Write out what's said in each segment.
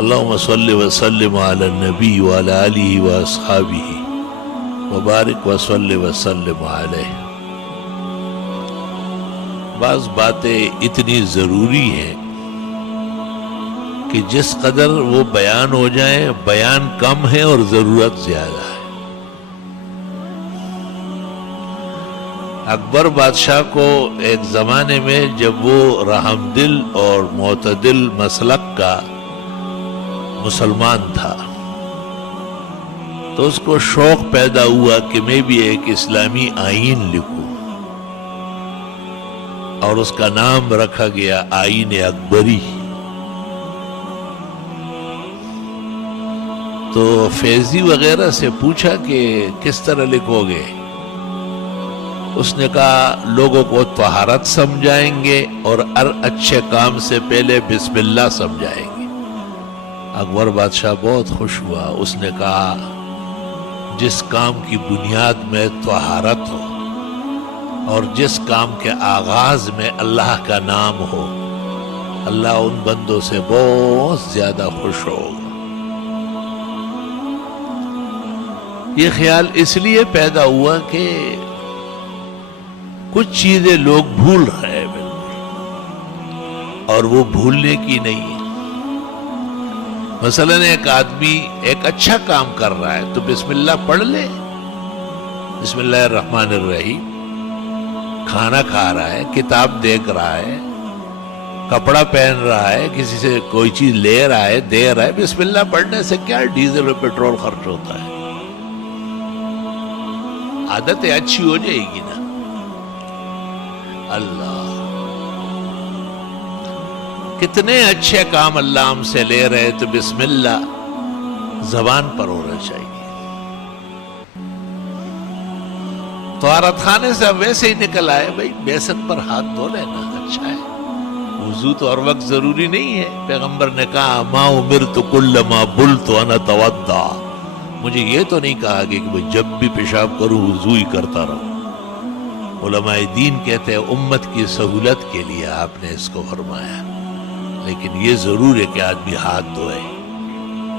اللہم صلی وسلم علی النبی وعلی آلہ واصحابہ وبارک وصلی وسلم علیہ۔ بعض باتیں اتنی ضروری ہیں کہ جس قدر وہ بیان ہو جائیں بیان کم ہے اور ضرورت زیادہ ہے۔ اکبر بادشاہ کو ایک زمانے میں جب وہ رحم دل اور معتدل مسلک کا مسلمان تھا تو اس کو شوق پیدا ہوا کہ میں بھی ایک اسلامی آئین لکھوں، اور اس کا نام رکھا گیا آئین اکبری۔ تو فیضی وغیرہ سے پوچھا کہ کس طرح لکھو گے؟ اس نے کہا لوگوں کو طہارت سمجھائیں گے اور ہر اچھے کام سے پہلے بسم اللہ سمجھائیں گے۔ اکبر بادشاہ بہت خوش ہوا، اس نے کہا جس کام کی بنیاد میں طہارت ہو اور جس کام کے آغاز میں اللہ کا نام ہو، اللہ ان بندوں سے بہت زیادہ خوش ہوگا۔ یہ خیال اس لیے پیدا ہوا کہ کچھ چیزیں لوگ بھول رہے ہیں بالکل، اور وہ بھولنے کی نہیں ہے۔ مثلا ایک آدمی ایک اچھا کام کر رہا ہے تو بسم اللہ پڑھ لے، بسم اللہ الرحمن الرحیم۔ کھانا کھا رہا ہے، کتاب دیکھ رہا ہے، کپڑا پہن رہا ہے، کسی سے کوئی چیز لے رہا ہے، دے رہا ہے، بسم اللہ پڑھنے سے کیا ڈیزل اور پیٹرول خرچ ہوتا ہے؟ عادتیں اچھی ہو جائے گی نا۔ اللہ کتنے اچھے کام اللہ ہم سے لے رہے تو بسم اللہ زبان پر ہونا چاہیے۔ طہارت خانے سے اب ویسے ہی نکل آئے، بھائی بیسن پر ہاتھ دھو لینا اچھا ہے، وضو تو ہر وقت ضروری نہیں ہے۔ پیغمبر نے کہا ما امرت کل ما بلت ان اتوضا، مجھے یہ تو نہیں کہا کہ میں جب بھی پیشاب کروں وضو ہی کرتا رہوں۔ علماء دین کہتے ہیں امت کی سہولت کے لیے آپ نے اس کو فرمایا، لیکن یہ ضرور ہے کہ آدمی ہاتھ دھوئے،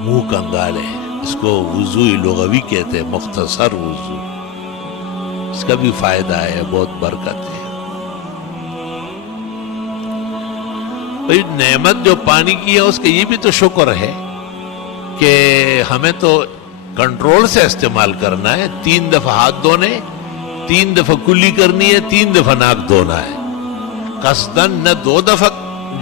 منہ کنگالے، اس کو وضو لغوی کہتے ہیں، مختصر وضو، اس کا بھی فائدہ ہے، بہت برکت ہے۔ بھئی نعمت جو پانی کی ہے اس کا یہ بھی تو شکر ہے کہ ہمیں تو کنٹرول سے استعمال کرنا ہے۔ 3 دفعہ ہاتھ دھونے، 3 دفعہ کلی کرنی ہے، 3 دفعہ ناک دھونا ہے۔ قصدن نہ 2 دفعہ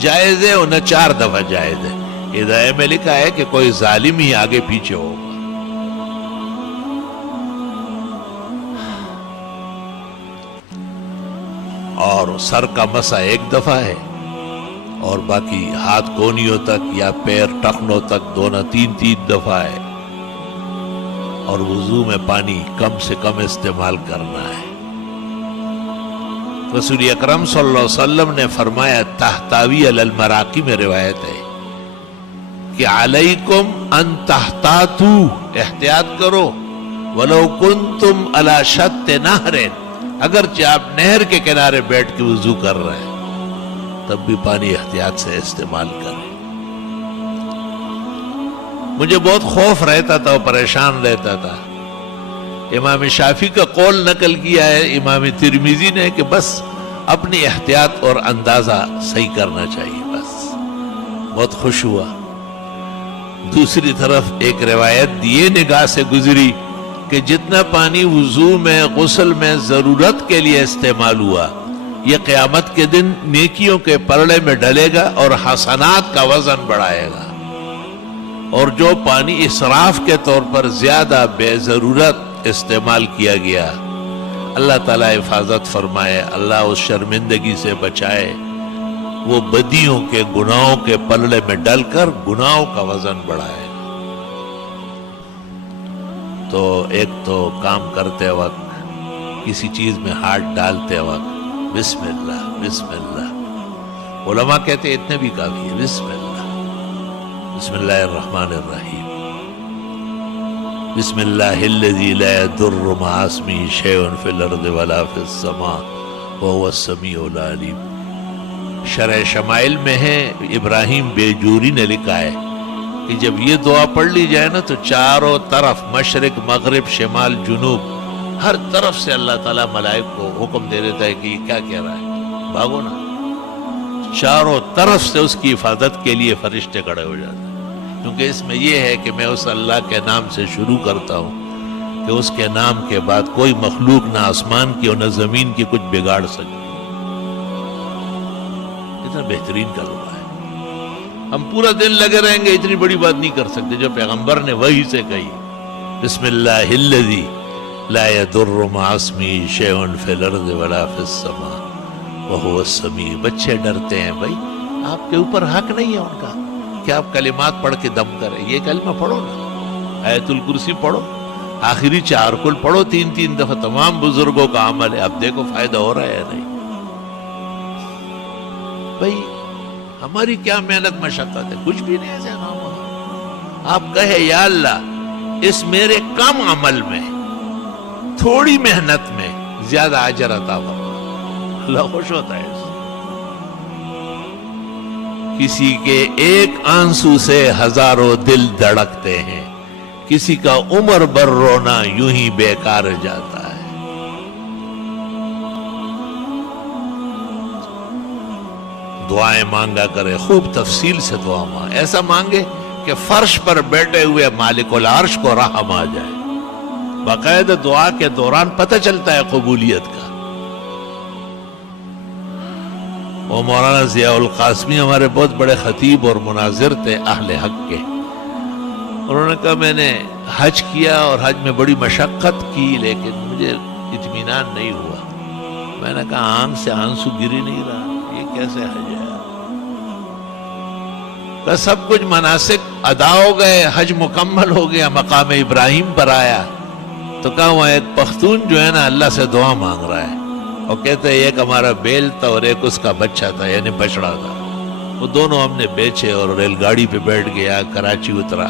جائز ہے اور نہ 4 دفعہ جائز ہے۔ ہدایہ میں لکھا ہے کہ کوئی ظالم ہی آگے پیچھے ہوگا۔ اور سر کا مسح 1 دفعہ ہے، اور باقی ہاتھ کونیوں تک یا پیر ٹخنوں تک دھونا 3 دفعہ ہے، اور وضو میں پانی کم سے کم استعمال کرنا ہے۔ رسول اکرم صلی اللہ علیہ وسلم نے فرمایا، تحتاوی علی المراقی میں روایت ہے کہ علیکم ان تحتاتو، احتیاط کرو، ولو کنتم علی شط نہر، اگرچہ آپ نہر کے کنارے بیٹھ کے وضو کر رہے ہیں تب بھی پانی احتیاط سے استعمال کریں۔ مجھے بہت خوف رہتا تھا اور پریشان رہتا تھا۔ امام شافعی کا قول نقل کیا ہے امام ترمذی نے کہ بس اپنی احتیاط اور اندازہ صحیح کرنا چاہیے، بس۔ بہت خوش ہوا۔ دوسری طرف ایک روایت یہ نگاہ سے گزری کہ جتنا پانی وضو میں غسل میں ضرورت کے لیے استعمال ہوا، یہ قیامت کے دن نیکیوں کے پلڑے میں ڈلے گا اور حسنات کا وزن بڑھائے گا۔ اور جو پانی اسراف کے طور پر زیادہ بے ضرورت استعمال کیا گیا، اللہ تعالیٰ حفاظت فرمائے، اللہ اس شرمندگی سے بچائے، وہ بدیوں کے گناہوں کے پلڑے میں ڈل کر گناہوں کا وزن بڑھائے۔ تو ایک تو کام کرتے وقت، کسی چیز میں ہاتھ ڈالتے وقت بسم اللہ بسم اللہ، علماء کہتے ہیں اتنے بھی کافی ہے، بسم اللہ، بسم اللہ الرحمن الرحیم، بسم اللہ الذی لا يضر مع اسمہ شیء فی الارض ولا فی السماء وهو السمیع العلیم۔ شرح شمائل میں ہے، ابراہیم بیجوری نے لکھا ہے کہ جب یہ دعا پڑھ لی جائے نا تو چاروں طرف مشرق مغرب شمال جنوب ہر طرف سے اللہ تعالیٰ ملائک کو حکم دے دیتا ہے کہ یہ کیا کہہ رہا ہے، بھاگو نا۔ چاروں طرف سے اس کی حفاظت کے لیے فرشتے کھڑے ہو جاتے ہیں، کیونکہ اس میں یہ ہے کہ میں اس اللہ کے نام سے شروع کرتا ہوں کہ اس کے نام کے بعد کوئی مخلوق نہ آسمان کی اور نہ زمین کی کچھ بگاڑ سکتی۔ اتنا بہترین کلمہ ہے، ہم پورا دن لگے رہیں گے اتنی بڑی بات نہیں کر سکتے جو پیغمبر نے وحی سے کہی، بسم اللہ الذی لا يضر مع اسمہ شیء فی الارض ولا فی السماء وہو السمیع۔ بچے ڈرتے ہیں، بھائی آپ کے اوپر حق نہیں ہے ان کا کہ آپ کلمات پڑھ کے دم کریں، یہ کلمہ پڑھو نا، آیت الکرسی پڑھو، آخری 4 کل پڑھو 3 دفعہ، تمام بزرگوں کا عمل ہے، اب دیکھو فائدہ ہو رہا ہے یا نہیں۔ بھائی ہماری کیا محنت مشقت ہے، کچھ بھی نہیں ہے۔ آپ کہے یا اللہ اس میرے کم عمل میں تھوڑی محنت میں زیادہ اجر عطا فرما، اللہ خوش ہوتا ہے اس سے۔ کسی کے ایک آنسو سے ہزاروں دل دھڑکتے ہیں، کسی کا عمر بھر رونا یوں ہی بیکار جاتا ہے۔ دعائیں مانگا کرے، خوب تفصیل سے دعا مانگے، ایسا مانگے کہ فرش پر بیٹھے ہوئے مالک العرش کو رحم آ جائے۔ باقاعدہ دعا کے دوران پتہ چلتا ہے قبولیت کا۔ وہ مولانا ضیاء القاسمی ہمارے بہت بڑے خطیب اور مناظر تھے اہل حق کے، انہوں نے کہا میں نے حج کیا اور حج میں بڑی مشقت کی لیکن مجھے اطمینان نہیں ہوا۔ میں نے کہا آنکھ سے آنسو گری نہیں رہا، یہ کیسے حج ہے؟ کہ سب کچھ مناسک ادا ہو گئے، حج مکمل ہو گیا، مقام ابراہیم پر آیا تو کہا وہاں ایک پختون جو ہے نا اللہ سے دعا مانگ رہا ہے، اور کہتے ہیں ایک ہمارا بیل تھا اور ایک اس کا بچہ تھا یعنی بچڑا تھا، وہ دونوں ہم نے بیچے اور ریل گاڑی پہ بیٹھ گیا، کراچی اترا۔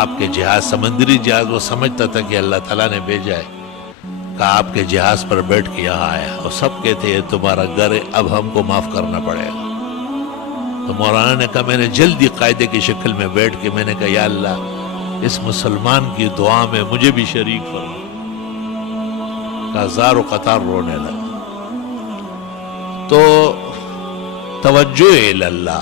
آپ کے جہاز سمندری جہاز وہ سمجھتا تھا کہ اللہ تعالیٰ نے بھیجا ہے، کہا آپ کے جہاز پر بیٹھ کے یہاں آیا، اور سب کہتے ہیں تمہارا گھر ہے اب ہم کو معاف کرنا پڑے گا۔ تو مولانا نے کہا میں نے جلدی قاعدے کی شکل میں بیٹھ کے میں نے کہا یا اللہ اس مسلمان کی دعا میں مجھے بھی شریک فرما۔ کہا زار و قطار رونے لگا۔ تو توجہ اللہ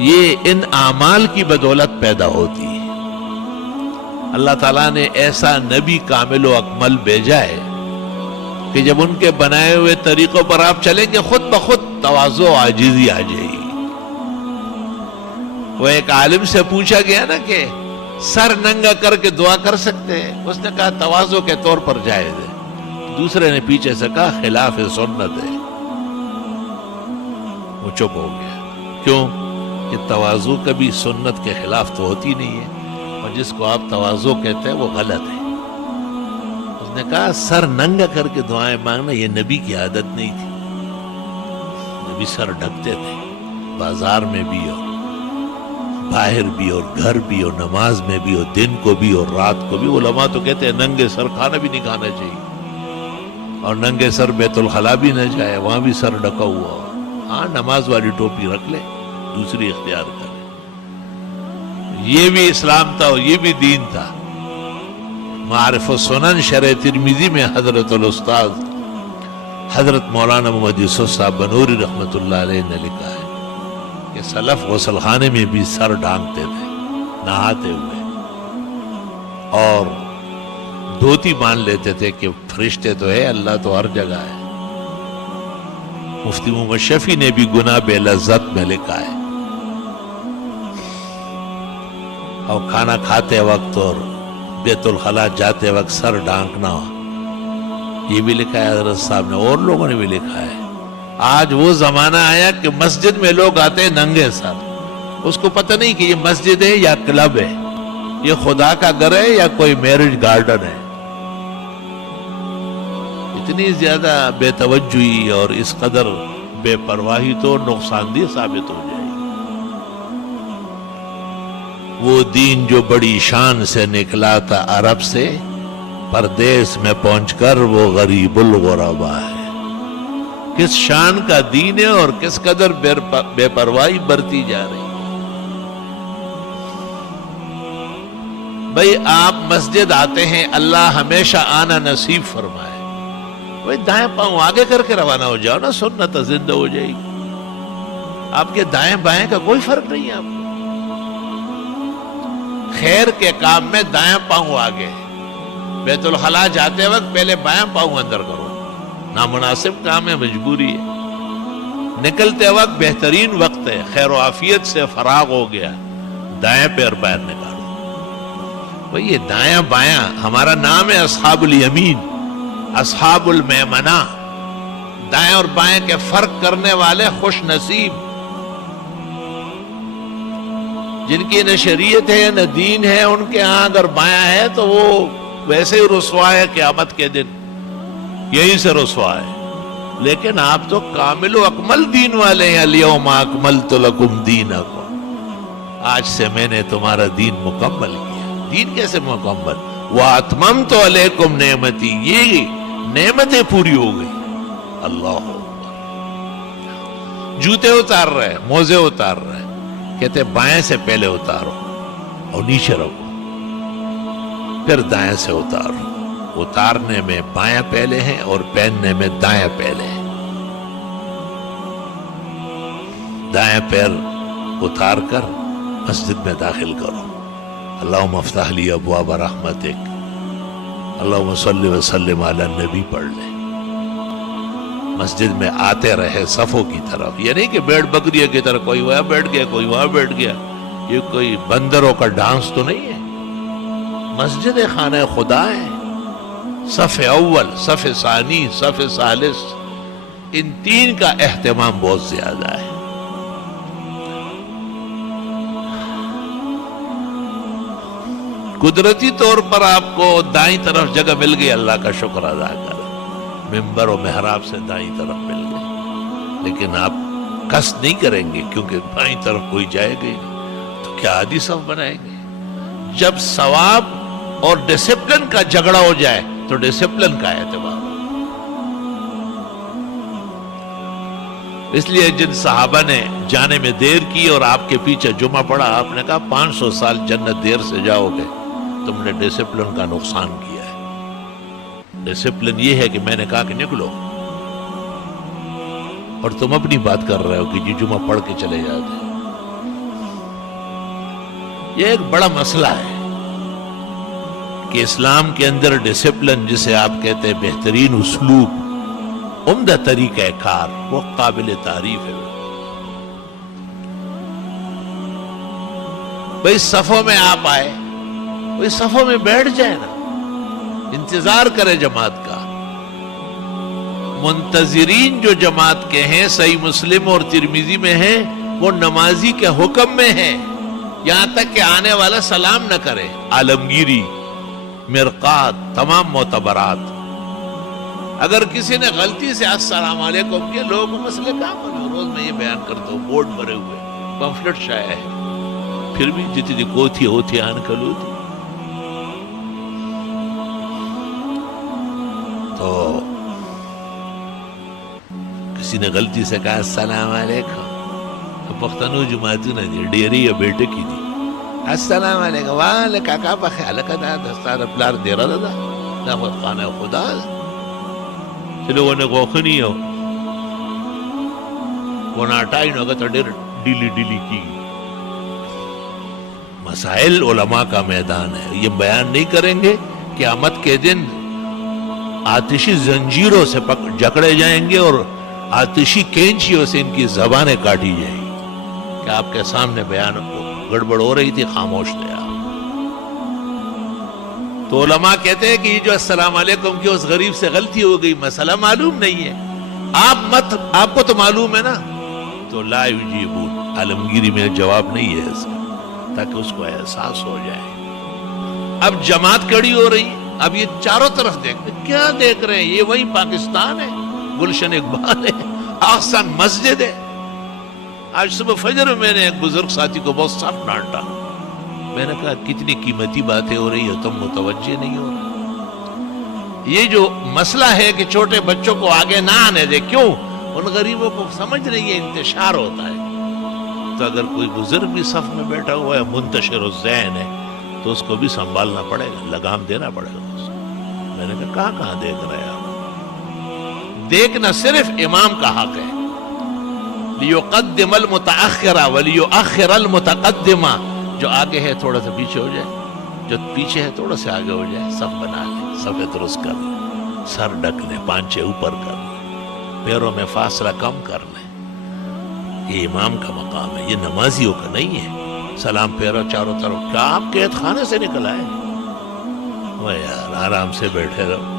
یہ ان اعمال کی بدولت پیدا ہوتی ہے۔ اللہ تعالیٰ نے ایسا نبی کامل و اکمل بھیجا ہے کہ جب ان کے بنائے ہوئے طریقوں پر آپ چلیں گے خود بخود تواضع و عاجزی آ جائے گی۔ وہ ایک عالم سے پوچھا گیا نا کہ سر ننگا کر کے دعا کر سکتے ہیں؟ اس نے کہا تواضع کے طور پر جائز ہے۔ دوسرے نے پیچھے سے کہا خلاف سنت ہے۔ وہ چپ ہو گیا۔ کیوں؟ کہ تواضع کبھی سنت کے خلاف تو ہوتی نہیں ہے، اور جس کو آپ تواضع کہتے ہیں وہ غلط ہے۔ اس نے کہا سر ننگا کر کے دعائیں مانگنا یہ نبی کی عادت نہیں تھی، نبی سر ڈھکتے تھے، بازار میں بھی اور باہر بھی اور گھر بھی اور نماز میں بھی اور دن کو بھی اور رات کو بھی۔ علماء تو کہتے ہیں ننگے سر کھانا بھی نہیں کھانا چاہیے، اور ننگے سر بیت الخلا بھی نہ جائے، وہاں بھی سر ڈھکا ہوا ہو۔ ہاں نماز والی ٹوپی رکھ لے، دوسری اختیار کرے۔ یہ بھی اسلام تھا اور یہ بھی دین تھا۔ معارف السنن شرح ترمذی میں حضرت الاستاذ حضرت مولانا محمد یوسف صاحب بنوری رحمۃ اللہ علیہ نے لکھا ہے کہ سلف غسل خانے میں بھی سر ڈھانکتے تھے نہاتے ہوئے، اور دھوتی مان لیتے تھے کہ فرشتے تو ہے، اللہ تو ہر جگہ ہے۔ مفتی محمد شفیع نے بھی گناہ بے لذت میں لکھا ہے، اور کھانا کھاتے وقت اور بیت الخلا جاتے وقت سر ڈھانکنا یہ بھی لکھا ہے حضرت صاحب نے، اور لوگوں نے بھی لکھا ہے۔ آج وہ زمانہ آیا کہ مسجد میں لوگ آتے ہیں ننگے سر، اس کو پتہ نہیں کہ یہ مسجد ہے یا کلب ہے، یہ خدا کا گھر ہے یا کوئی میرج گارڈن ہے۔ اتنی زیادہ بے توجہی اور اس قدر بے پرواہی تو نقصان دہ ثابت ہو جائے گی۔ وہ دین جو بڑی شان سے نکلا تھا عرب سے، پردیس میں پہنچ کر وہ غریب الغربا ہے۔ کس شان کا دین ہے اور کس قدر بے پرواہی برتی جا رہی ہے۔ بھئی آپ مسجد آتے ہیں، اللہ ہمیشہ آنا نصیب فرمائے، بھئی دائیں پاؤں آگے کر کے روانہ ہو جاؤ نا، سنت زندہ ہو جائے گی۔ آپ کے دائیں بائیں کا کوئی فرق نہیں ہے آپ کو۔ خیر کے کام میں دائیں پاؤں آگے، بیت الخلاء جاتے وقت پہلے بائیں پاؤں اندر کرو، نامناسب کام ہے، مجبوری ہے۔ نکلتے وقت بہترین وقت ہے، خیر و عافیت سے فراغ ہو گیا، دائیں پیر باہر نکالو۔ بھئی یہ دائیں بائیں ہمارا نام ہے اصحاب الیمین، اصحاب المیمنہ، دائیں اور بائیں کے فرق کرنے والے خوش نصیب، جن کی نہ شریعت ہے نہ دین ہے، ان کے ہاں اگر بایاں ہے تو وہ ویسے ہی رسوا ہے قیامت کے دن، یہیں سے رسوا ہے۔ لیکن آپ تو کامل و اکمل دین والے ہیں، الیوم اکملت لکم دینکم، آج سے میں نے تمہارا دین مکمل کیا۔ دین کیسے مکمل؟ وَأَتْمَمْتُ عَلَيْكُمْ نِعْمَتِي، یہ نعمتیں پوری ہو گئی۔ اللہ جوتے اتار رہے، موزے اتار رہے، کہتے بائیں سے پہلے اتارو اور نیچے رکھو، پھر دائیں سے اتارو۔ اتارنے میں بائیں پہلے ہیں اور پہننے میں دائیں پہلے ہیں۔ دائیں پیر اتار کر مسجد میں داخل کرو، اللہم افتح لی ابواب رحمتک، اللہم صلی وسلم علی النبی پڑھ لیں۔ مسجد میں آتے رہے صفوں کی طرف، یہ نہیں کہ بیڑ بکریے کی طرح کوئی وہاں بیٹھ گیا کوئی وہاں بیٹھ گیا، یہ کوئی بندروں کا ڈانس تو نہیں ہے۔ مسجد خانہ خدا ہے، صف اول، صف ثانی، صف ثالث، ان تین کا اہتمام بہت زیادہ ہے۔ قدرتی طور پر آپ کو دائیں طرف جگہ مل گئی، اللہ کا شکر ادا کر، ممبر و محراب سے دائیں طرف مل گئی، لیکن آپ قصد نہیں کریں گے کیونکہ بائیں طرف کوئی جائے گا تو کیا آدھی صف بنائیں گے؟ جب ثواب اور ڈسپلن کا جھگڑا ہو جائے تو ڈسپلن کا اعتبار ہو۔ اس لیے جن صحابہ نے جانے میں دیر کی اور آپ کے پیچھے جمعہ پڑا، آپ نے کہا 500 سال جنت دیر سے جاؤ گے، تم نے ڈسپلن کا نقصان کیا ہے۔ ڈسپلن یہ ہے کہ میں نے کہا کہ نکلو، اور تم اپنی بات کر رہے ہو کہ جی جمعہ پڑھ کے چلے جاتے ہیں۔ یہ ایک بڑا مسئلہ ہے کہ اسلام کے اندر ڈسپلن، جسے آپ کہتے ہیں بہترین اسلوب، عمدہ طریقہ کار، وہ قابل تعریف ہے۔ بھئی صفوں میں آپ آئے، بھئی صفوں میں بیٹھ جائے نا، انتظار کرے جماعت کا۔ منتظرین جو جماعت کے ہیں، صحیح مسلم اور ترمذی میں ہیں، وہ نمازی کے حکم میں ہیں، یہاں تک کہ آنے والا سلام نہ کرے۔ عالمگیری، مرقات، تمام معتبرات۔ اگر کسی نے غلطی سے السلام علیکم کیا، لوگوں کو مسئلے کام کرو، روز میں یہ بیان کرتا ہوں، بورڈ بھرے ہوئے، پمفلٹ شائع ہے، پھر بھی جتنی کوتھی ہوتی آن کلو تھی۔ تو کسی نے غلطی سے کہا السلام علیکم، پختنو جماعتی نہ دی، ڈیری یا بیٹے کی دی، السلام علیکم، وعلیکم کاکا پا خیال کدا دستار پلار دیرہ دا نامت خانہ خدا دا چلو وہ غوخنی ہو وہ ناٹائی نو اگر ڈیر ڈیلی ڈیلی کی۔ مسائل علماء کا میدان ہے، یہ بیان نہیں کریں گے قیامت کے دن آتشی زنجیروں سے جکڑے جائیں گے اور آتشی کینچیوں سے ان کی زبانیں کاٹی جائیں گی کہ آپ کے سامنے بیان گڑبڑ ہو رہی تھی، خاموش تھے آپ۔ تو علماء کہتے ہیں کہ یہ جو السلام علیکم کی اس غریب سے غلطی ہو گئی، مسئلہ معلوم نہیں ہے، آپ کو تو معلوم ہے نا، تو لا یجیبون، عالمگیری میں جواب نہیں ہے اس کا، تاکہ اس کو احساس ہو جائے۔ اب جماعت کڑی ہو رہی، اب یہ چاروں طرف دیکھتے، کیا دیکھ رہے ہیں؟ یہ وہی پاکستان ہے، گلشن اقبال ہے، آحسن مسجد ہے۔ آج صبح فجر میں نے ایک بزرگ ساتھی کو بہت صاف ڈانٹا، میں نے کہا کتنی قیمتی باتیں ہو رہی ہیں، تم متوجہ نہیں ہو رہے۔ یہ جو مسئلہ ہے کہ چھوٹے بچوں کو آگے نہ آنے دے، کیوں؟ ان غریبوں کو سمجھ نہیں ہے، انتشار ہوتا ہے۔ تو اگر کوئی بزرگ بھی صف میں بیٹھا ہوا ہے، منتشر الذہن ہے، تو اس کو بھی سنبھالنا پڑے گا، لگام دینا پڑے گا اس کو۔ میں نے کہا کہاں دیکھ رہے ہیں آپ؟ دیکھنا صرف امام کا حق ہے۔ لیقدم المتاخرہ ولیؤخر المتقدمہ، جو آگے ہے تھوڑا سا پیچھے ہو جائے، جو پیچھے ہے تھوڑا سا آگے ہو جائے، صف بنا لے، صف درست کر لے، سر ڈھک لے، پانچے اوپر کر لے، پیروں میں فاصلہ کم کر لے۔ یہ امام کا مقام ہے، یہ نمازیوں کا نہیں ہے۔ سلام پھیرو چاروں طرف، کیا آپ قید خانے سے نکل آئے؟ وہ یار آرام سے بیٹھے رہو۔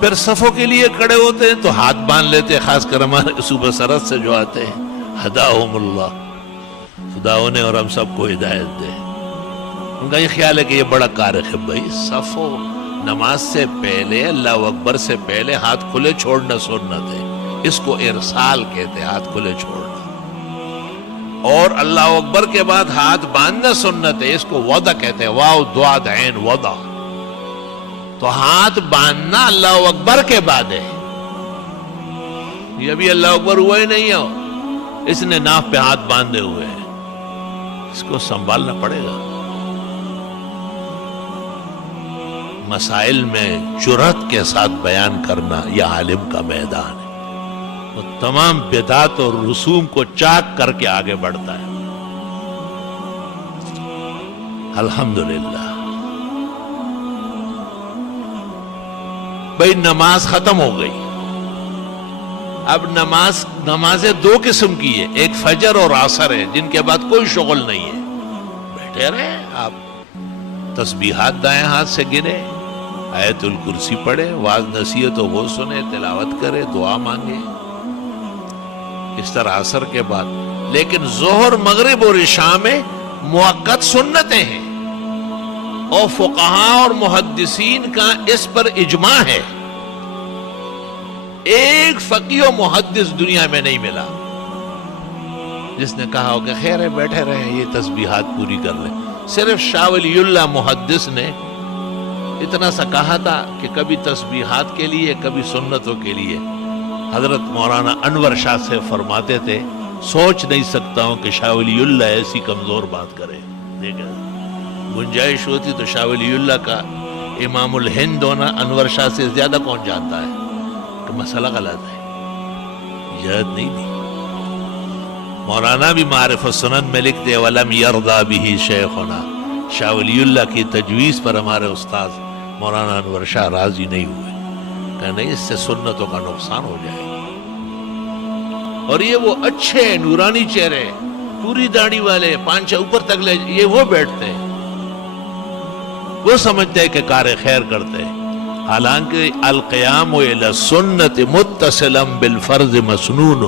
پھر صفوں کے لیے کھڑے ہوتے ہیں تو ہاتھ باندھ لیتے، خاص کر ہمارے صوبہ سرحد سے جو آتے ہیں، ہداہم اللہ، خدا انہیں اور ہم سب کو ہدایت دے۔ ان کا یہ خیال ہے کہ یہ بڑا کارخ ہے۔ بھائی صفوں نماز سے پہلے، اللہ اکبر سے پہلے ہاتھ کھلے چھوڑنا سنت ہے، اس کو ارسال کہتے ہیں، ہاتھ کھلے چھوڑنا۔ اور اللہ اکبر کے بعد ہاتھ باندھنا سنت ہے، اس کو وضع کہتے ہیں، واو ضاد عین وضع۔ تو ہاتھ باندھنا اللہ اکبر کے بعد ہے، یہ ابھی اللہ اکبر ہوا ہی نہیں ہے، اس نے ناف پہ ہاتھ باندھے ہوئے ہیں، اس کو سنبھالنا پڑے گا۔ مسائل میں جرأت کے ساتھ بیان کرنا یہ عالم کا میدان ہے، وہ تمام بدعات اور رسوم کو چاک کر کے آگے بڑھتا ہے۔ الحمدللہ بھئی نماز ختم ہو گئی۔ اب نمازیں دو قسم کی ہے، ایک فجر اور عصر ہے، جن کے بعد کوئی شغل نہیں ہے، بیٹھے رہے آپ، تسبیحات دائیں ہاتھ سے گنے، آیت الکرسی پڑھے، واعظ نصیحت و وہ سنے، تلاوت کرے، دعا مانگے، اس طرح عصر کے بعد۔ لیکن ظہر، مغرب اور عشاء میں مؤقت سنتیں ہیں، اور فقہاء اور محدثین کا اس پر اجماع ہے۔ ایک فقیہ و محدث دنیا میں نہیں ملا جس نے کہا ہو کہ خیر ہے بیٹھے رہے یہ تسبیحات پوری کر لیں۔ صرف شاہ ولی اللہ محدث نے اتنا سا کہا تھا کہ کبھی تسبیحات کے لیے، کبھی سنتوں کے لیے۔ حضرت مولانا انور شاہ سے فرماتے تھے، سوچ نہیں سکتا ہوں کہ شاہ ولی اللہ ایسی کمزور بات کرے۔ دیکھیں گنجائش ہوتی تو شاہ ولی اللہ کا امام الہند ہونا انور شاہ سے زیادہ کون جانتا ہے کہ مسئلہ غلط ہے، یاد نہیں دی۔ مولانا بھی معارف السنن میں لکھتے وَلَمْ يَرْضَى بِهِ شَيْخُنَا، شاہ ولی اللہ کی تجویز پر ہمارے استاذ مولانا انور شاہ راضی نہیں ہوئے کہ نہیں، اس سے سنتوں کا نقصان ہو جائے گا۔ اور یہ وہ اچھے نورانی چہرے، پوری داڑھی والے، پانچے اوپر تک لے، یہ وہ بیٹھتے ہیں، وہ سمجھتے ہیں کہ کار خیر کرتے ہیں، حالانکہ القیام الی السنت متصلا بالفرض مسنون۔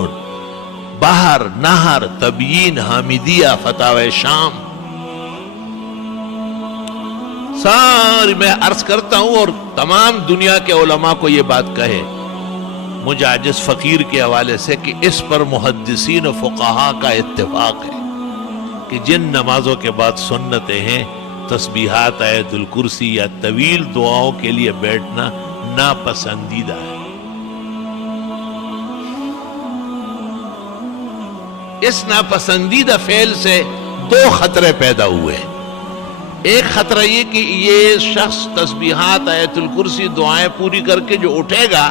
بہر، نہر، تبیین، حامدیہ، فتاوی شام، ساری میں عرض کرتا ہوں اور تمام دنیا کے علماء کو یہ بات کہے، مجھ عاجز فقیر کے حوالے سے، کہ اس پر محدثین و فقہاء کا اتفاق ہے کہ جن نمازوں کے بعد سنتیں ہیں، تسبیحات، آیت الکرسی یا طویل دعاؤں کے لیے بیٹھنا ناپسندیدہ ہے۔ اس ناپسندیدہ فعل سے دو خطرے پیدا ہوئے۔ ایک خطرہ یہ کہ یہ شخص تسبیحات، آیت الکرسی، دعائیں پوری کر کے جو اٹھے گا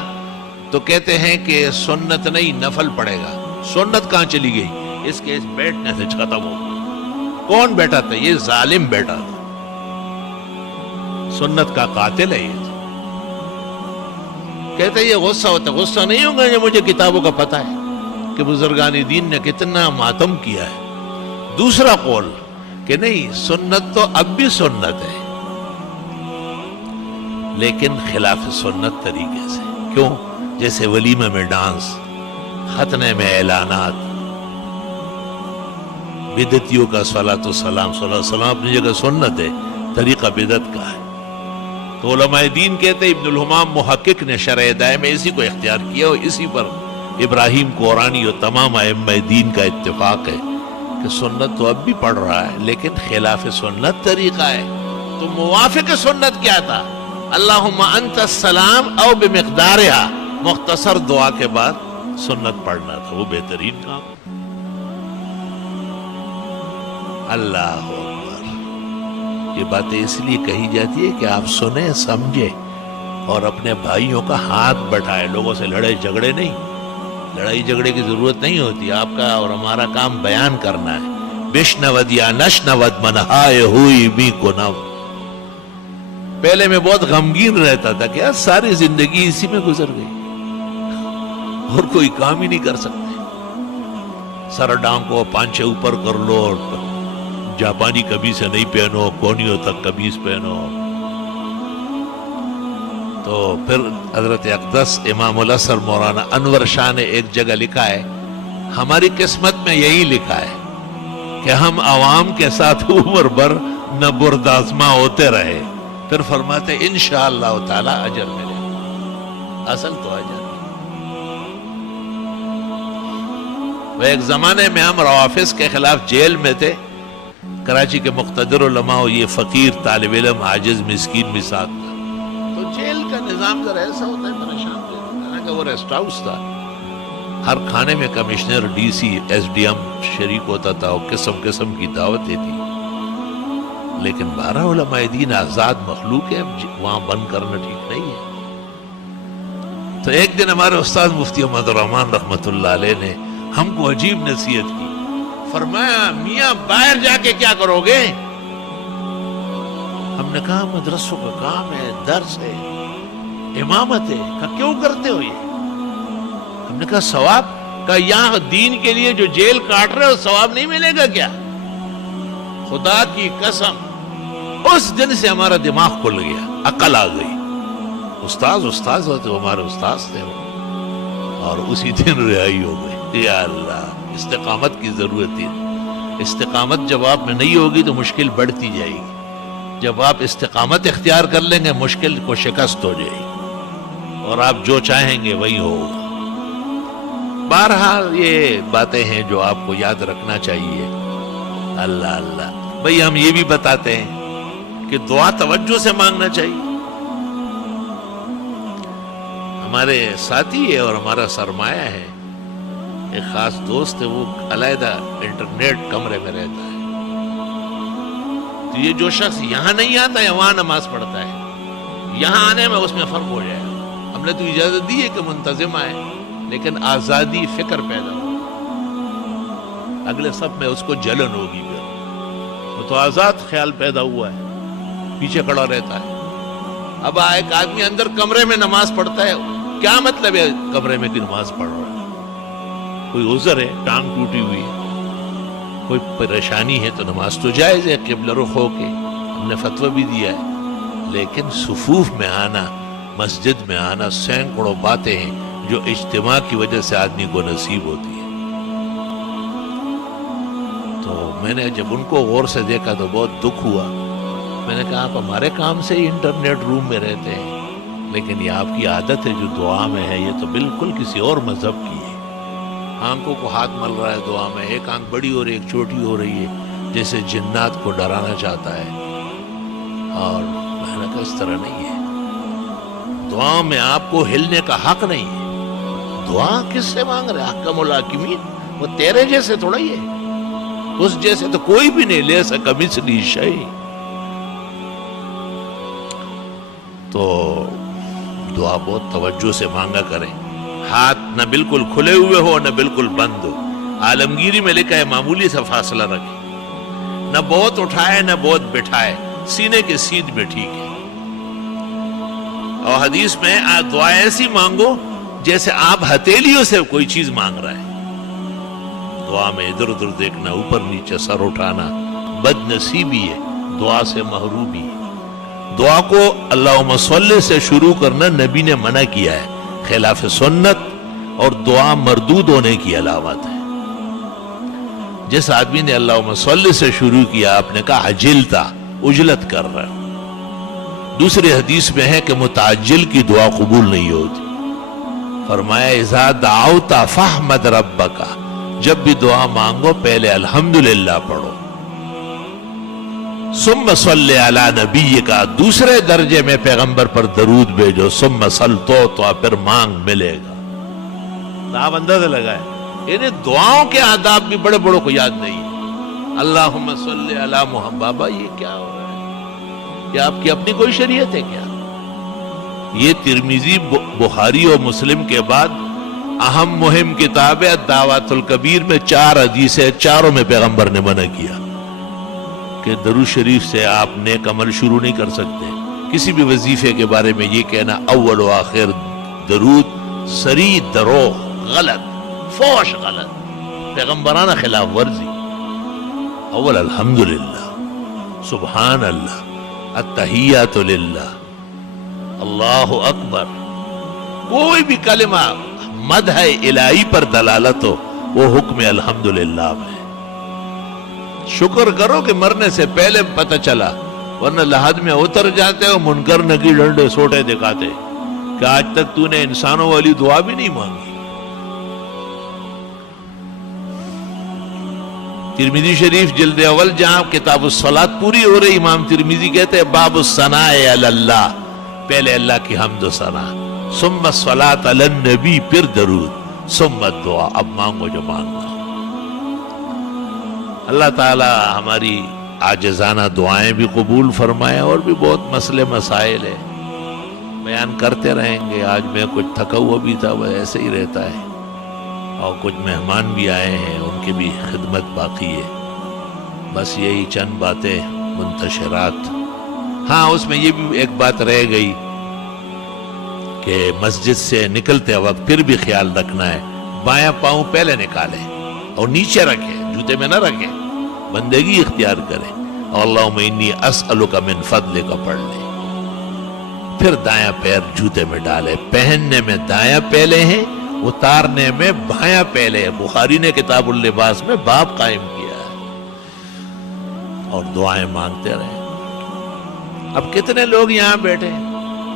تو کہتے ہیں کہ سنت نہیں نفل پڑے گا۔ سنت کہاں چلی گئی؟ اس کے اس بیٹھنے سے ختم ہو گئی۔ کون بیٹھا تھا؟ یہ ظالم بیٹھا تھا، سنت کا قاتل ہے یہ۔ کہتے ہیں یہ غصہ ہوتا ہے، غصہ نہیں ہوگا، یہ مجھے کتابوں کا پتہ ہے کہ بزرگان دین نے کتنا ماتم کیا ہے۔ دوسرا قول کہ نہیں، سنت تو اب بھی سنت ہے، لیکن خلاف سنت طریقے سے۔ کیوں؟ جیسے ولیمہ میں ڈانس، ختنے میں اعلانات، بدعتیوں کا صلاۃ والسلام، صلی اللہ علیہ وسلم اپنی جگہ سنت ہے، طریقہ بدعت کا ہے۔ تو علماء دین کہتے ابن الحمام محقق نے شرح ہدایہ میں اسی کو اختیار کیا، اور اسی پر ابراہیم قرآنی اور تمام ائمہ دین کا اتفاق ہے کہ سنت تو اب بھی پڑھ رہا ہے، لیکن خلاف سنت طریقہ ہے۔ تو موافق سنت کیا تھا؟ اللہم انت السلام او بمقدارہا، مختصر دعا کے بعد سنت پڑھنا تھا، وہ بہترین کام۔ اللہ اکبر. یہ باتیں اس لیے کہی جاتی ہے کہ آپ سنیں سمجھیں اور اپنے بھائیوں کا ہاتھ بٹھائے. لوگوں سے لڑے جھگڑے نہیں, لڑائی جھگڑے کی ضرورت نہیں ہوتی. آپ کا اور ہمارا کام بیان کرنا ہے. بشنود یا نشنود منہائے ہوئی بھی کو نو. پہلے میں بہت غمگین رہتا تھا کہ یار ساری زندگی اسی میں گزر گئی اور کوئی کام ہی نہیں کر سکتے. سر ڈانکو پانچے اوپر کر لو, جاپانی قمیص نہیں پہنو, کونیوں تک قمیص پہنو. تو پھر حضرت اقدس امام الاسر مولانا انور شاہ نے ایک جگہ لکھا ہے, ہماری قسمت میں یہی لکھا ہے کہ ہم عوام کے ساتھ عمر بھر نہ بردازمہ ہوتے رہے. پھر فرماتے انشاءاللہ تعالی اجر ملے. اصل تو اجر. وہ ایک زمانے میں ہم روافظ کے خلاف جیل میں تھے. کراچی کے مقتدر علماء, یہ فقیر طالب علم عاجز مسکین بھی ساتھ تھا. تو جیل کا نظام ذرا ایسا ہوتا ہے پریشان دیتا ہے. وہ ریسٹ ہاؤس تھا, ہر کھانے میں commissioner, D C, S D M شریک ہوتا تھا اور قسم قسم کی دعوتیں تھی. لیکن 12 علماء دین آزاد مخلوق ہے, وہاں بند کرنا ٹھیک نہیں ہے. تو ایک دن ہمارے استاد مفتی احمد الرحمان رحمت اللہ علیہ نے ہم کو عجیب نصیحت کی. فرمایا میاں باہر جا کے کیا کرو گے؟ ہم نے کہا مدرسوں کا کام ہے, درس ہے, امامت ہے. کہا کیوں کرتے ہو یہ؟ ہم نے کہا ثواب. کہا یہاں دین کے لیے جو جیل کاٹ رہے ہو ثواب نہیں ملے گا کیا؟ خدا کی قسم اس دن سے ہمارا دماغ کھل گیا, عقل آ گئی. استاذ ہوتے ہمارے استاذ تھے وہ, اور اسی دن رہائی ہو گئی. یا اللہ, استقامت کی ضرورت ہے. استقامت جب آپ میں نہیں ہوگی تو مشکل بڑھتی جائے گی. جب آپ استقامت اختیار کر لیں گے مشکل کو شکست ہو جائے گی اور آپ جو چاہیں گے وہی ہوگا. بہرحال یہ باتیں ہیں جو آپ کو یاد رکھنا چاہیے. اللہ اللہ. بھئی ہم یہ بھی بتاتے ہیں کہ دعا توجہ سے مانگنا چاہیے. ہمارے ساتھی ہے اور ہمارا سرمایہ ہے, ایک خاص دوست ہے, وہ علیحدہ انٹرنیٹ کمرے میں رہتا ہے. تو یہ جو شخص یہاں نہیں آتا ہے وہاں نماز پڑھتا ہے, یہاں آنے میں اس میں فرق ہو جائے گا. ہم نے تو اجازت دی ہے کہ منتظم آئے, لیکن آزادی فکر پیدا ہو. اگلے سب میں اس کو جلن ہوگی. وہ تو آزاد خیال پیدا ہوا ہے, پیچھے کھڑا رہتا ہے. اب ایک آدمی اندر کمرے میں نماز پڑھتا ہے, کیا مطلب ہے کمرے میں کی نماز پڑھ رہا ہے؟ کوئی عذر ہے, ٹانگ ٹوٹی ہوئی ہے, کوئی پریشانی ہے تو نماز تو جائز ہے قبلہ رخ ہو کے, ہم نے فتویٰ بھی دیا ہے. لیکن صفوف میں آنا, مسجد میں آنا, سینکڑوں باتیں ہیں جو اجتماع کی وجہ سے آدمی کو نصیب ہوتی ہے. تو میں نے جب ان کو غور سے دیکھا تو بہت دکھ ہوا. میں نے کہا آپ ہمارے کام سے ہی انٹرنیٹ روم میں رہتے ہیں, لیکن یہ آپ کی عادت ہے جو دعا میں ہے, یہ تو بالکل کسی اور مذہب کی ہے. آنکھوں کو ہاتھ مل رہا ہے دعا میں, ایک آنکھ بڑی اور ایک چھوٹی ہو رہی ہے, جیسے جنات کو ڈرانا چاہتا ہے. اور میں نے کہا اس طرح نہیں ہے, دعا میں آپ کو ہلنے کا حق نہیں ہے. دعا کس سے مانگ رہے؟ حکم الحاکمین, وہ تیرے جیسے تھوڑا ہی ہے, اس جیسے تو کوئی بھی نہیں. لے سکا مثلی شیء. تو دعا بہت توجہ سے مانگا کریں. ہاتھ نہ بالکل کھلے ہوئے ہو نہ بالکل بند ہو. عالمگیری میں لکھا ہے معمولی سا فاصلہ رکھیں, نہ بہت اٹھائے نہ بہت بٹھائے, سینے کے سیدھ میں ٹھیک ہے. اور حدیث میں دعا ایسی مانگو جیسے آپ ہتھیلیوں سے کوئی چیز مانگ رہا ہے. دعا میں ادھر ادھر دیکھنا, اوپر نیچے سر اٹھانا بد نصیبی ہے, دعا سے محرومی ہے. دعا کو اللہم صلی سے شروع کرنا نبی نے منع کیا ہے, خلاف سنت اور دعا مردود ہونے کی علامت ہے. جس آدمی نے اللہم صلی سے شروع کیا, آپ نے کہا عجلتا, اجلت کر رہا ہے. دوسری حدیث میں ہے کہ متعجل کی دعا قبول نہیں ہوتی. فرمایا اذا دعوت فاحمد ربک, جب بھی دعا مانگو پہلے الحمدللہ پڑھو. ثم صلی علی نبیک, دوسرے درجے میں پیغمبر پر درود بھیجو. ثم صل تو پھر مانگ ملے گا. آپ اندازہ لگائیں, یعنی دعاؤں کے آداب بھی بڑے بڑوں کو یاد نہیں ہے. اللہم صلی علی محمد. بابا یہ کیا ہو رہا ہے؟ یہ آپ کی اپنی کوئی شریعت ہے کیا؟ یہ ترمذی بخاری اور مسلم کے بعد اہم مہم کتاب ہے دعوات الکبیر میں 4 حدیثیں، چاروں میں پیغمبر نے منع کیا کہ درود شریف سے آپ نیک عمل شروع نہیں کر سکتے. کسی بھی وظیفے کے بارے میں یہ کہنا اول و آخر درود سری دروغ، غلط، فوش، غلط، پیغمبرانہ خلاف ورزی. اول الحمدللہ، سبحان اللہ، التحیات للہ، اللہ اکبر. کوئی بھی کلمہ مدح الہی پر دلالت ہو وہ حکم الحمدللہ میں. شکر کرو کہ مرنے سے پہلے پتہ چلا، ورنہ لحد میں اتر جاتے ہو منکر نکی ڈنڈے سوٹے دکھاتے کہ آج تک تو نے انسانوں والی دعا بھی نہیں مانگی. ترمذی شریف جلد اول جہاں کتاب الصلاۃ پوری ہو رہی، امام ترمذی کہتے ہیں باب الثناء علی اللہ، پہلے اللہ کی حمد و ثنا، ثم الصلاۃ علی النبی، پھر درود، ثم الدعاء، اب مانگو جو مانگنا. اللہ تعالی ہماری عاجزانہ دعائیں بھی قبول فرمائے. اور بھی بہت مسئلے مسائل ہیں، بیان کرتے رہیں گے. آج میں کچھ تھکا ہوا بھی تھا، وہ ایسے ہی رہتا ہے، اور کچھ مہمان بھی آئے ہیں، ان کی بھی خدمت باقی ہے. بس یہی چند باتیں منتشرات. ہاں اس میں یہ بھی ایک بات رہ گئی کہ مسجد سے نکلتے وقت پھر بھی خیال رکھنا ہے، بایاں پاؤں پہلے نکالیں اور نیچے رکھیں، جوتے میں نہ رکھیں، بندگی اختیار کریں. اللہم انی اسألک من فضلک پڑھ لیں، پھر دایاں پیر جوتے میں ڈالیں. پہننے میں دایاں پہلے ہیں، اتارنے میں بایاں پہلے. بخاری نے کتاب اللباس میں باب قائم کیا ہے. اور دعائیں مانگتے رہیں. اب کتنے لوگ یہاں بیٹھے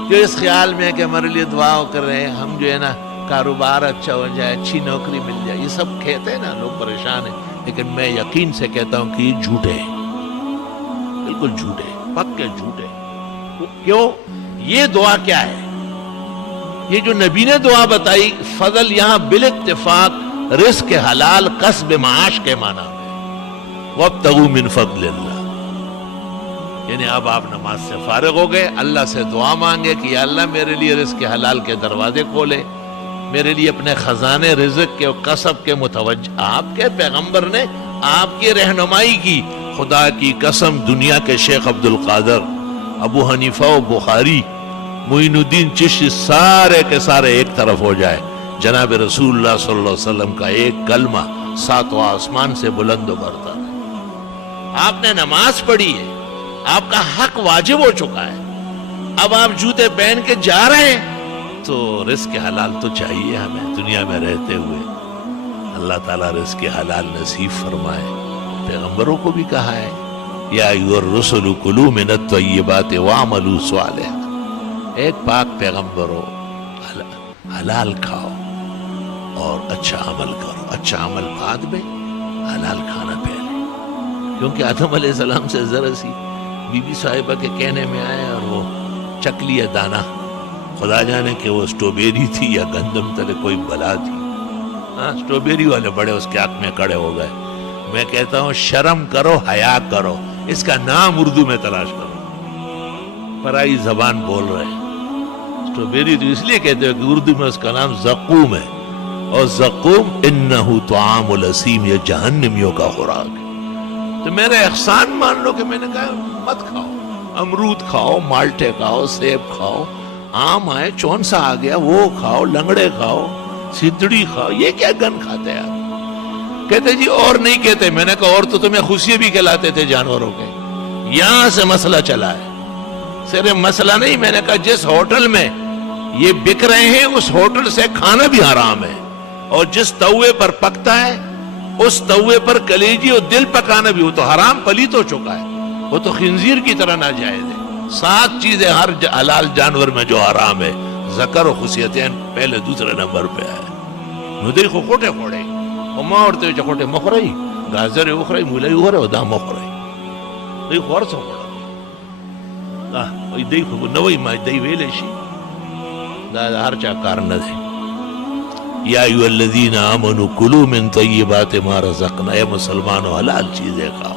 جو اس خیال میں ہے کہ ہمارے لیے دعا کر رہے ہیں، ہم جو ہے نا کاروبار اچھا ہو جائے، اچھی نوکری مل جائے. یہ سب کہتے ہیں نا، لوگ پریشان ہیں. لیکن میں یقین سے کہتا ہوں کہ یہ جھوٹے ہیں، بالکل جھوٹے، پکے جھوٹے. کیوں؟ یہ دعا کیا ہے؟ یہ جو نبی نے دعا بتائی، فضل یہاں بالاتفاق رزق حلال کسب معاش کے معنی میں، وابتغوا من فضل اللہ. یعنی اب آپ نماز سے فارغ ہو گئے، اللہ سے دعا مانگے کہ یا اللہ میرے لیے رزق حلال کے دروازے کھولے، میرے لیے اپنے خزانے رزق کے اور کسب کے متوجہ. آپ کے پیغمبر نے آپ کی رہنمائی کی. خدا کی قسم دنیا کے شیخ عبد القادر، ابو حنیفہ و بخاری، معین الدین چشتی، سارے کے سارے ایک طرف ہو جائے، جناب رسول اللہ صلی اللہ علیہ وسلم کا ایک کلمہ 7 آسمان سے بلند و برتر ہے. آپ نے نماز پڑھی ہے، آپ کا حق واجب ہو چکا ہے. اب آپ جوتے پہن کے جا رہے ہیں تو رزق حلال تو چاہیے ہمیں دنیا میں رہتے ہوئے. اللہ تعالیٰ رزق حلال نصیب فرمائے. پیغمبروں کو بھی کہا ہے یا ایھا الرسل کلوا من الطیبات واعملوا صالحا. ایک پاک پیغمبر ہو، حلال کھاؤ اور اچھا عمل کرو. اچھا عمل بعد میں، حلال کھانا پہلے. کیونکہ آدم علیہ السلام سے ذرا سی بی بی صاحبہ کے کہنے میں آئے اور وہ چک لیا دانہ. خدا جانے کہ وہ سٹروبیری تھی یا گندم تلے کوئی بلا تھی. ہاں سٹروبیری والے بڑے اس کے حق میں کھڑے ہو گئے. میں کہتا ہوں شرم کرو، حیا کرو. اس کا نام اردو میں تلاش کرو. پرائی زبان بول رہے ہیں. سٹروبیری تو اس لیے کہتے ہیں کہ اردو میں اس کا نام زقوم ہے، اور زقوم انہو طعام الاسیم، یہ جہنمیوں کا خوراک ہے. تو میرے احسان مان لو کہ میں نے کہا مت کھاؤ. امرود کھاؤ، مالٹے کھاؤ، سیب کھاؤ، آم آئے، چون سا آ گیا وہ کھاؤ، لنگڑے کھاؤ، سدڑی کھاؤ. یہ کیا گن کھاتے ہیں آپ؟ کہتے جی اور نہیں کہتے. میں نے کہا اور تو تمہیں خوشی بھی کہلاتے تھے جانوروں کے. یہاں سے مسئلہ چلا ہے. صرف مسئلہ نہیں، میں نے کہا جس ہوٹل میں یہ بک رہے ہیں اس ہوٹل سے کھانا بھی حرام ہے، اور جس توے پر پکتا ہے اس توے پر کلیجی اور دل پکانا بھی، وہ تو حرام پلیت ہو چکا ہے. وہ تو خنزیر کی طرح ناجائز ہے. 7 چیزیں ہر حلال جانور میں جو حرام ہے. ذکر و خصیتین پہلے دوسرے نمبر پہ ہے. نو دیکھو کوٹے کوڑے وما ورته چې کوټه مخوري گازر وخوري مولای وخوري دا مخوري دوی خور څه وړه دا وای دوی خو نوې ما دوی ویلې شي دا هر چا کار نه دی. یا ایھا الذین آمنوا کلوا من طیبات ما رزقنا، اے مسلمانوں حلال چیزیں کھاؤ،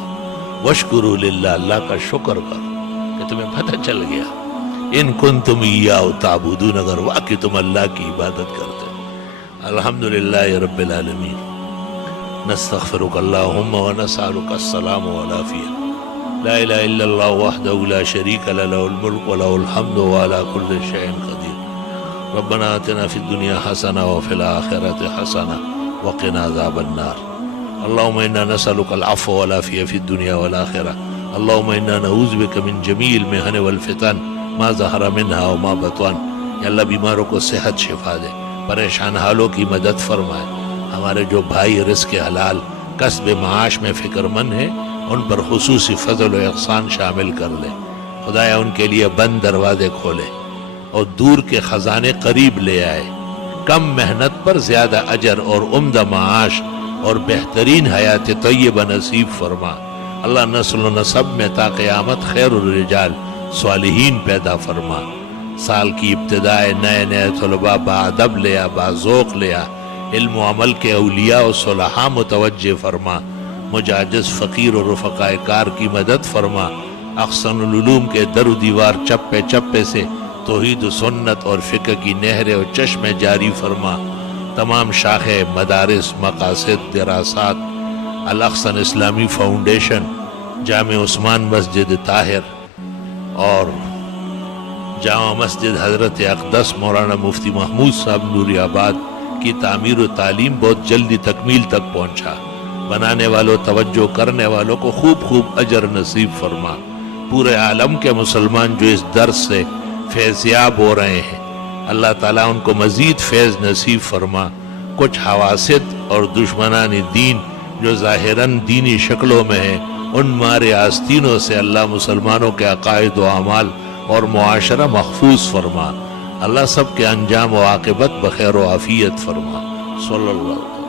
واشکروا للہ، اللہ کا شکر کرو کہ تمہیں پتہ چل گیا، ان کنتم ایاہ تعبدون، اگر واقعی تم اللہ کی عبادت کرتے ہو۔ الحمدللہ رب العالمین، نستغفرک اللہم ونسألک السلام والعافیہ، لا الہ الا اللہ وحدہ لا شریک لہ، لہ الملک ولہ الحمد وعلی کل شیء قدیر۔ ربنا آتنا فی الدنیا حسنہ وفی الآخرۃ حسنہ وقنا عذاب النار۔ اللہم انا نسألک العفو والعافیہ فی الدنیا والآخرہ۔ اللہم انا نعوذ بک من جمیع المحن والفتن ما ظہر منہا وما بطن۔ یا اللہ بیماروں کو صحت شفا دے، پریشان حالوں کی مدد فرمائے۔ ہمارے جو بھائی رزق حلال کسب معاش میں فکر مند ہیں، ان پر خصوصی فضل و احسان شامل کر لے۔ خدایا ان کے لیے بند دروازے کھولے اور دور کے خزانے قریب لے آئے۔ کم محنت پر زیادہ اجر اور عمدہ معاش اور بہترین حیات طیبہ نصیب فرما۔ اللہ نسل و نسب میں تا قیامت خیر الرجال صالحین پیدا فرما۔ سال کی ابتدائے نئے طلباء باادب لیا، باذوق لیا، علم و عمل کے اولیاء و صلحاء متوجہ فرما۔ مجاجز فقیر و رفقائے کار کی مدد فرما۔ احسن العلوم کے در و دیوار چپے چپے سے توحید و سنت اور فقہ کی نہریں و چشمے جاری فرما۔ تمام شاخیں، مدارس، مقاصد، دراسات، الاحسن اسلامی فاؤنڈیشن، جامع عثمان مسجد طاہر اور جامع مسجد حضرت اقدس مولانا مفتی محمود صاحب نوری آباد کی تعمیر و تعلیم بہت جلدی تکمیل تک پہنچا۔ بنانے والوں، توجہ کرنے والوں کو خوب خوب اجر نصیب فرما۔ پورے عالم کے مسلمان جو اس درس سے فیضیاب ہو رہے ہیں، اللہ تعالیٰ ان کو مزید فیض نصیب فرما۔ کچھ حواسد اور دشمنان دین جو ظاہراً دینی شکلوں میں ہیں، ان مارے آستینوں سے اللہ مسلمانوں کے عقائد و اعمال اور معاشرہ محفوظ فرما۔ اللہ سب کے انجام و عاقبت بخیر و عافیت فرما۔ صلی اللہ علیہ وسلم۔